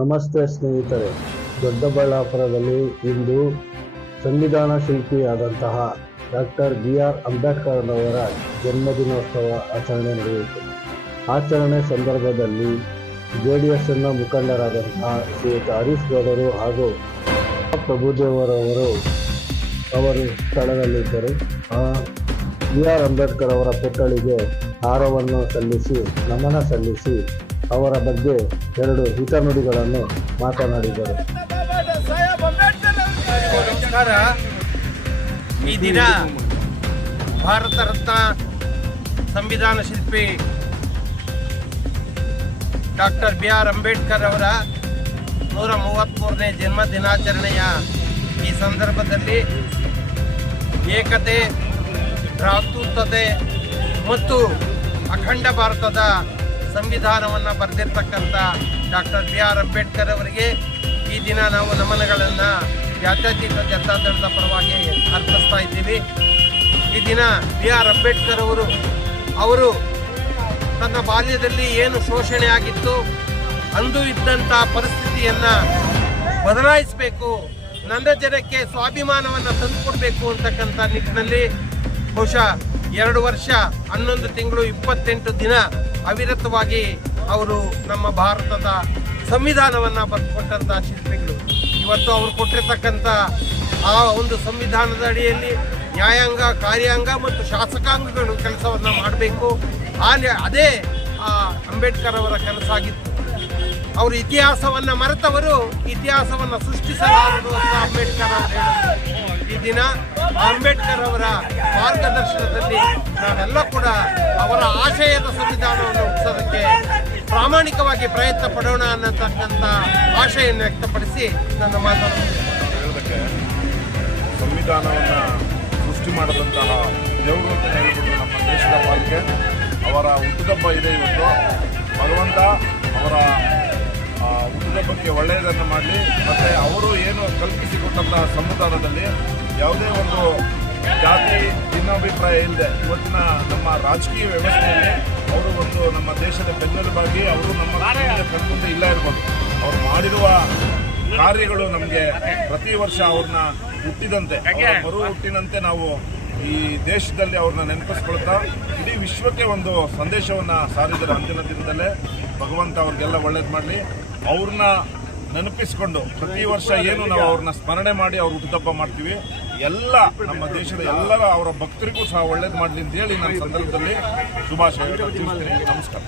ನಮಸ್ತೆ ಸ್ನೇಹಿತರೆ, ದೊಡ್ಡಬಳ್ಳಾಪುರದಲ್ಲಿ ಇಂದು ಸಂವಿಧಾನ ಶಿಲ್ಪಿಯಾದಂತಹ ಡಾಕ್ಟರ್ ಬಿ.ಆರ್. ಅಂಬೇಡ್ಕರ್ ಅವರ ಜನ್ಮದಿನೋತ್ಸವ ಆಚರಣೆ ನಡೆಯಿತು. ಆಚರಣೆ ಸಂದರ್ಭದಲ್ಲಿ JDSನ ಮುಖಂಡರಾದಂತಹ ಶ್ರೀಯುತ ಹರೀಶ್ ಗೌಡರು ಹಾಗೂ ಪ್ರಭುದೇವರವರು ಅವರು ಸ್ಥಳದಲ್ಲಿದ್ದರು. ಬಿ.ಆರ್. ಅಂಬೇಡ್ಕರ್ ಅವರ ಪುತ್ಥಳಿಗೆ ಹಾರವನ್ನು ಸಲ್ಲಿಸಿ ನಮನ ಸಲ್ಲಿಸಿ ಅವರ ಬಗ್ಗೆ ಎರಡು ಹಿತನುಡಿಗಳನ್ನು ಮಾತನಾಡಿದರು. ನಮಸ್ಕಾರ. ಈ ದಿನ ಭಾರತ ರತ್ನ ಸಂವಿಧಾನ ಶಿಲ್ಪಿ ಡಾಕ್ಟರ್ ಬಿ.ಆರ್. ಅಂಬೇಡ್ಕರ್ ಅವರ 133ನೇ ಜನ್ಮ ದಿನಾಚರಣೆಯ ಈ ಸಂದರ್ಭದಲ್ಲಿ ಏಕತೆ, ಭ್ರಾತೃತ್ವತೆ ಮತ್ತು ಅಖಂಡ ಭಾರತದ ಸಂವಿಧಾನವನ್ನು ಬರೆದಿರ್ತಕ್ಕಂಥ ಡಾಕ್ಟರ್ ಬಿ.ಆರ್. ಅಂಬೇಡ್ಕರ್ ಅವರಿಗೆ ಈ ದಿನ ನಾವು ನಮನಗಳನ್ನು ಜಾತ್ಯತೀತ ಜನತಾದಳದ ಪರವಾಗಿ ಅರ್ಪಿಸ್ತಾ ಇದ್ದೀವಿ. ಈ ದಿನ ಬಿ.ಆರ್. ಅಂಬೇಡ್ಕರ್ ಅವರು ತನ್ನ ಬಾಲ್ಯದಲ್ಲಿ ಏನು ಶೋಷಣೆ ಆಗಿತ್ತು, ಅಂದು ಇದ್ದಂಥ ಪರಿಸ್ಥಿತಿಯನ್ನು ಬದಲಾಯಿಸಬೇಕು, ನನ್ನ ಜನಕ್ಕೆ ಸ್ವಾಭಿಮಾನವನ್ನು ತಂದುಕೊಡ್ಬೇಕು ಅಂತಕ್ಕಂಥ ನಿಟ್ಟಿನಲ್ಲಿ ಬಹುಶಃ 2 ವರ್ಷ 11 ತಿಂಗಳು 28 ದಿನ ಅವಿರತವಾಗಿ ಅವರು ನಮ್ಮ ಭಾರತದ ಸಂವಿಧಾನವನ್ನು ಬರೆದುಕೊಟ್ಟಂಥ ಶಿಲ್ಪಿಗಳು. ಇವತ್ತು ಅವರು ಕೊಟ್ಟಿರ್ತಕ್ಕಂಥ ಆ ಒಂದು ಸಂವಿಧಾನದ ಅಡಿಯಲ್ಲಿ ನ್ಯಾಯಾಂಗ, ಕಾರ್ಯಾಂಗ ಮತ್ತು ಶಾಸಕಾಂಗಗಳು ಕೆಲಸವನ್ನು ಮಾಡಬೇಕು. ಅದೇ ಅಂಬೇಡ್ಕರ್ ಅವರ ಕೆಲಸಾಗಿತ್ತು. ಅವರು ಇತಿಹಾಸವನ್ನು ಮರೆತವರು ಇತಿಹಾಸವನ್ನು ಸೃಷ್ಟಿಸಲಾರರು ಅಂತ ಅಂಬೇಡ್ಕರ್ ಅವರು ಹೇಳಿದರು. ಈ ದಿನ ಅಂಬೇಡ್ಕರ್ ಅವರ ಮಾರ್ಗದರ್ಶನದಲ್ಲಿ ನಾವೆಲ್ಲ ಕೂಡ ಅವರ ಆಶಯದ ಸಂವಿಧಾನವನ್ನು ಹುಟ್ಟಿಸೋದಕ್ಕೆ ಪ್ರಾಮಾಣಿಕವಾಗಿ ಪ್ರಯತ್ನ ಪಡೋಣ ಅನ್ನತಕ್ಕಂಥ ಆಶೆಯನ್ನು ವ್ಯಕ್ತಪಡಿಸಿ ನನ್ನ ಮಾತನ್ನು ಹೇಳೋದಕ್ಕೆ, ಸಂವಿಧಾನವನ್ನು ಸೃಷ್ಟಿ ಮಾಡಿದಂತಹ ದೇವರು ಅಂತ ಹೇಳಿಬಿಟ್ಟು ನಮ್ಮ ದೇಶದ ಪಾಲಿಕೆ ಅವರ ಹುಟ್ಟುಹಬ್ಬ ಇದೆ ಇವತ್ತು. ಭಗವಂತ ಅವರ ಹುಟ್ಟುಹಬ್ಬಕ್ಕೆ ಒಳ್ಳೆಯದನ್ನು ಮಾಡಲಿ. ಮತ್ತು ಅವರು ಏನು ಕಲ್ಪಿಸಿಕೊಟ್ಟಂತಹ ಸಂವಿಧಾನದಲ್ಲಿ ಯಾವುದೇ ಒಂದು ಜಾತಿ ಭಿನ್ನಾಭಿಪ್ರಾಯ ಇಲ್ಲದೆ ಇವತ್ತಿನ ನಮ್ಮ ರಾಜಕೀಯ ವ್ಯವಸ್ಥೆಯಲ್ಲಿ ಅವರು ಒಂದು ನಮ್ಮ ದೇಶದ ಬೆನ್ನೆಲುಬಾಗಿ ಅವರು ನಮ್ಮ ಕಣ್ಮುಂದೆ ಇಲ್ಲ ಇರ್ಬೋದು. ಅವರು ಮಾಡಿರುವ ಕಾರ್ಯಗಳು ನಮಗೆ ಪ್ರತಿ ವರ್ಷ ಅವ್ರನ್ನ ಹುಟ್ಟಿದಂತೆ, ಮರು ಹುಟ್ಟಿನಂತೆ ನಾವು ಈ ದೇಶದಲ್ಲಿ ಅವ್ರನ್ನ ನೆನಪಿಸ್ಕೊಳ್ತಾ ಇಡೀ ವಿಶ್ವಕ್ಕೆ ಒಂದು ಸಂದೇಶವನ್ನು ಸಾರಿದರೆ. ಅಂದಿನ ದಿನದಲ್ಲೇ ಭಗವಂತ ಅವ್ರಿಗೆಲ್ಲ ಒಳ್ಳೇದು ಮಾಡಲಿ. ಅವ್ರನ್ನ ನೆನಪಿಸ್ಕೊಂಡು ಪ್ರತಿ ವರ್ಷ ಏನು ನಾವು ಅವ್ರನ್ನ ಸ್ಮರಣೆ ಮಾಡಿ ಅವ್ರ ಹುಟ್ಟುಹಬ್ಬ ಮಾಡ್ತೀವಿ. ಎಲ್ಲ ನಮ್ಮ ದೇಶದ ಎಲ್ಲರ ಅವರ ಭಕ್ತರಿಗೂ ಸಹ ಒಳ್ಳೇದು ಮಾಡಲಿ ಅಂತ ಹೇಳಿ ನನ್ನ ಸಂದರ್ಭದಲ್ಲಿ ಶುಭಾಶಯ ತಿಳಿಸ್ತೀನಿ. ನಮಸ್ಕಾರ.